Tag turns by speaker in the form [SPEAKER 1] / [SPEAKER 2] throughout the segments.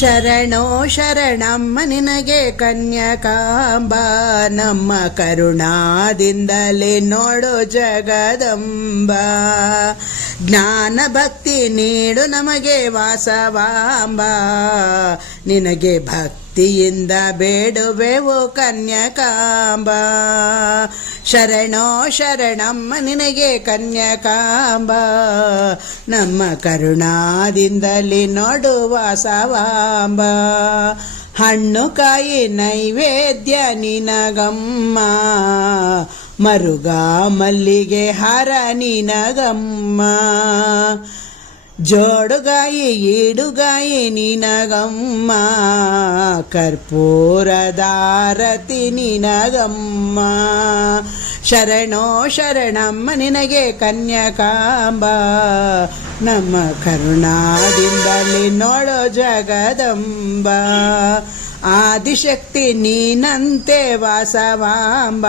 [SPEAKER 1] ಶರಣೋ ಶರಣಮ್ಮ ನಿನಗೆ ಕನ್ಯಕಾಂಬ. ನಮ್ಮ ಕರುಣಾದಿಂದಲೇ ನೋಡು ಜಗದಂಬ. ಜ್ಞಾನ ಭಕ್ತಿ ನೀಡು ನಮಗೆ ವಾಸವಾಂಬ. ನಿನಗೆ ಭಕ್ತಿಯಿಂದ ಬೇಡುವೆವು ಕನ್ಯಕಾಂಬ. ಶರಣೋ ಶರಣಮ್ಮ, ನಿನಗೆ ಕನ್ಯಕಾಂಬ. ನಮ್ಮ ಕರುಣಾದಿಂದಲೇ ನೋಡುವ ಸವಾಂಬ. ಹಣ್ಣು ಕಾಯಿ ನೈವೇದ್ಯ ನಿನಗಮ್ಮ. ಮರುಗ ಮಲ್ಲಿಗೆ ಹರ ನಿನಗಮ್ಮ. ಜೋಡುಗಾಯಿ ಈಡುಗಾಯಿ ನಿನಗಮ್ಮ ಕರ್ಪೂರದಾರತಿ ನಿನಗಮ್ಮ ಶರಣೋ ಶರಣಮ್ಮ ನಿನಗೆ ಕನ್ಯಕಾಂಬ ನಮ್ಮ ಕರುಣಾದಿಂದಲೇ ನೋಡೋ ಜಗದಂಬ ಆದಿಶಕ್ತಿ ನೀನಂತೆ ವಾಸವಾಂಬ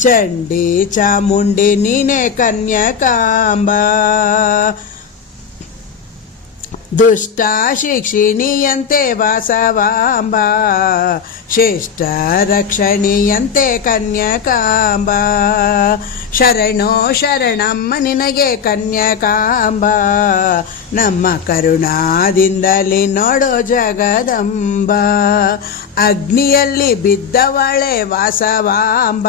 [SPEAKER 1] ಚಂಡಿ ಚಾಮುಂಡಿ ನೀನೆ ಕನ್ಯಕಾಂಬ ದುಷ್ಟ ಶಿಕ್ಷಿಣಿಯಂತೆ ವಾಸವಾಂಬ ಶಿಷ್ಟ ರಕ್ಷಣಿಯಂತೆ ಕನ್ಯಕಾಂಬ. ಶರಣೋ ಶರಣಮ್ಮ ನಿನಗೆ ಕನ್ಯಕಾಂಬ. ನಮ್ಮ ಕರುಣಾದಿಂದಲೇ ನೋಡೋ ಜಗದಂಬ. ಅಗ್ನಿಯಲ್ಲಿ ಬಿದ್ದವಳೆ ವಾಸವಾಂಬ.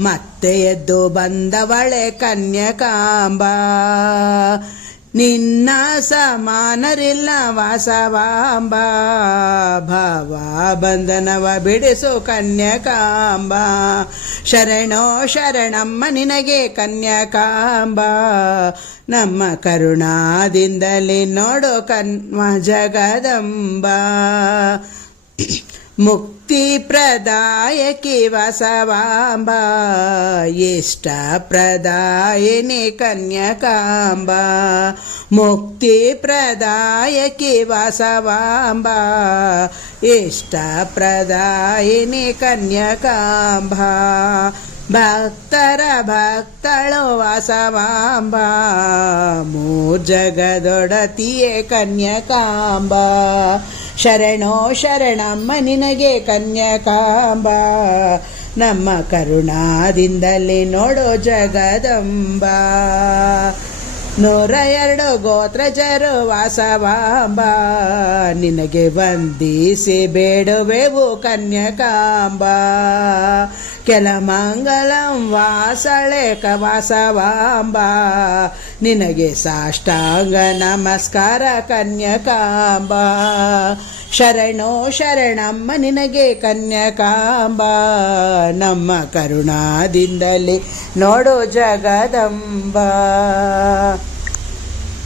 [SPEAKER 1] ಮತ್ತೆ ಎದ್ದು ಬಂದವಳೆ ಕನ್ಯಕಾಂಬ. ನಿನ್ನ ಸಮಾನರಿಲ್ಲ ವಾಸವಾಂಬ ಭಾವ ಬಂಧನವ ಬಿಡಿಸು ಕನ್ಯಕಾಂಬ. ಶರಣೋ ಶರಣಮ್ಮ, ನಿನಗೆ ಕನ್ಯಕಾಂಬ. ನಮ್ಮ ಕರುಣಾದಿಂದಲೇ ನೋಡು ಕನ್ಮ ಜಗದಂಬ. ಮುಕ್ತಿ ಪ್ರದಾಯಕಿ ವಸವಾಂಬ ಇಷ್ಟ ಪ್ರದಾಯಿನಿ ಕನ್ಯಕಾಂಬ ಮುಕ್ತಿ ಪ್ರದಾಯಕಿ ವಸವಾಂಬ ಇಷ್ಟ ಪ್ರದಾಯಿನಿ ಕನ್ಯಕಾಂಬ ಭಕ್ತರ ಭಕ್ತಳು ವಾಸವಾಂಬ ಮೂರ್ಜಗದೊಡತಿಯೇ ಕನ್ಯಕಾಂಬ ಶರಣೋ ಶರಣಮ್ಮ ನಿನಗೆ ಕನ್ಯಕಾಂಬ. ನಮ್ಮ ಕರುಣಾದಿಂದಲೇ ನೋಡೋ ಜಗದಂಬ. ನೂರ ಎರಡು ಗೋತ್ರಜರು ವಾಸವಾಂಬ. ನಿನಗೆ ವಂದಿಸಿ ಬೇಡುವೆವು ಕನ್ಯಕಾಂಬ. ಕೆಲ ಮಂಗಲಂ ವಾಸಳೆ ಕವಾಸವಾಂಬ ನಿನಗೆ ಸಾಷ್ಟಾಂಗ ನಮಸ್ಕಾರ ಕನ್ಯಕಾಂಬ. ಶರಣೋ ಶರಣಮ್ಮ, ನಿನಗೆ ಕನ್ಯಕಾಂಬ. ನಮ್ಮ ಕರುಣಾದಿಂದಲೇ ನೋಡೋ ಜಗದಂಬ.